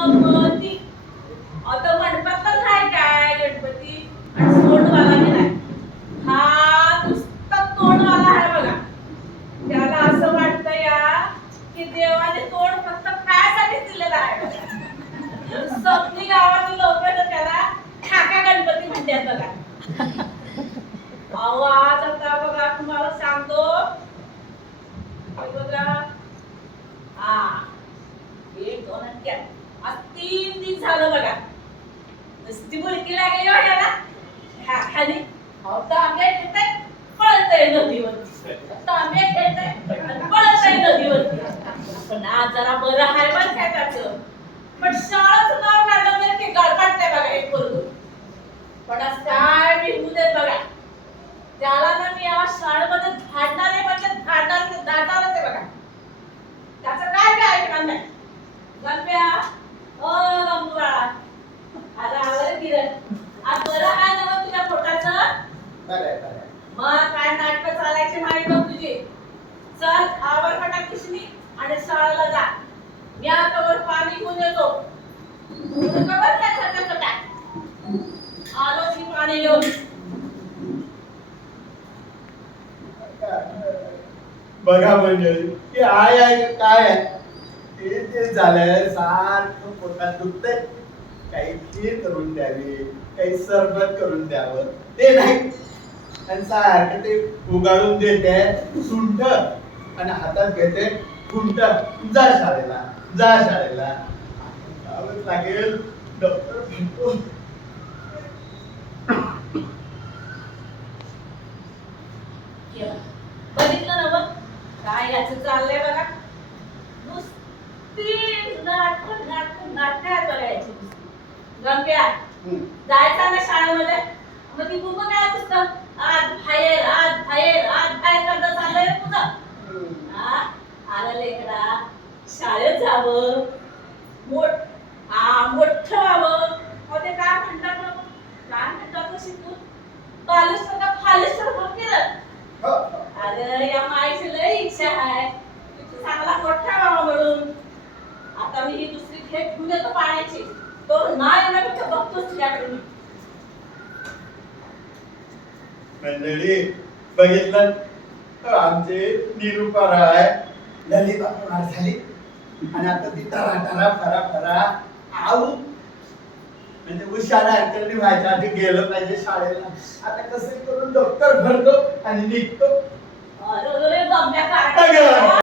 गणपती आता मंडपातच आहे काय गणपती आणि सोंडवाला बी नाही. हा नुसता तोंडवाला आहे बघा. त्याला असं वाटतं या की देवाने तोंड फक्त खायसाठी दिलेलं आहे बघा. सगळी गावातील लोक त्याला ठाका गणपती म्हणतात बघा. आवाज आता बघा तुम्हाला सांगतो हे बघा. हा एक दोन आणि चार आज 3 दिवस झालं बघा. नुसती मुलगी लागली हो याला खाली. तांब्या खेळताय पळतय नदीवरती. तांब्या खेळताय पळतय नदीवरती. पण आज जरा बरं आहे बरं काय त्याचं. पण शाळेचं नाव काढलं की गळपाटतंय बघा एक पोरगं. पण आज काय बिहू देत बघा. त्याला ना मी या शाळेमध्ये धाडणार आहे म्हणजे धाडणारच आहे बघा. त्याचं काय काय ऐकणार नाही. गणप्या ओ गंगू बाळा आता आलं किरण आज बरं आहे ना तुझ्या पोटाचं. मग काय नाटक चालायची माहिती बघ तुझी. चल आवर फटाक किशनी आणि शाळेला जा. मी आता वर पाणी घेऊन येतो. बरोबर काय सगळं आलो की पाणी घेऊन. बघा मंडळी की आहे काय आहे ते झालंय. सारखं पोटात दुखतंय. काही खीर करून द्यावी काही सरबत करून द्यावं ते नाही. आणि सारखं ते उगाळून देते सुंठ आणि हातात घेते खुंट. जा शाळेला जा शाळेला जावंच लागेल. डॉक्टर म्हणतो बघितलं ना बघ काय याचं चाललंय बघा. नुसती नाटक बघायची. गंप्या जायचा ना शाळेमध्ये मग ती बुक काय असतं आज बाहेर करता चाललंय तुझं. आलं लेकरा शाळेत जावं मोठं व्हावं. ते काय म्हणतात काय म्हणतात शिकून बालिस्टर का फालिस्टर बघ केलं. अरे या माईची लय इच्छा आहे तू चांगला मोठा व्हावा म्हणून. आता मी ही दुसरी खेप घेऊन येतो पाण्याची. तो नाही ना मी बघतोच तुझ्याकडे. मंडळी बघितलं आमचे निरुपा राय ललिता पवार झाली आणि आता ती टरा फरा आऊ म्हणजे हुशार ऍक्टरनी व्हायच्या आधी गेलं पाहिजे शाळेला. आता कसं करून डॉक्टर भरतो आणि निघतो. अरे गंप्या काय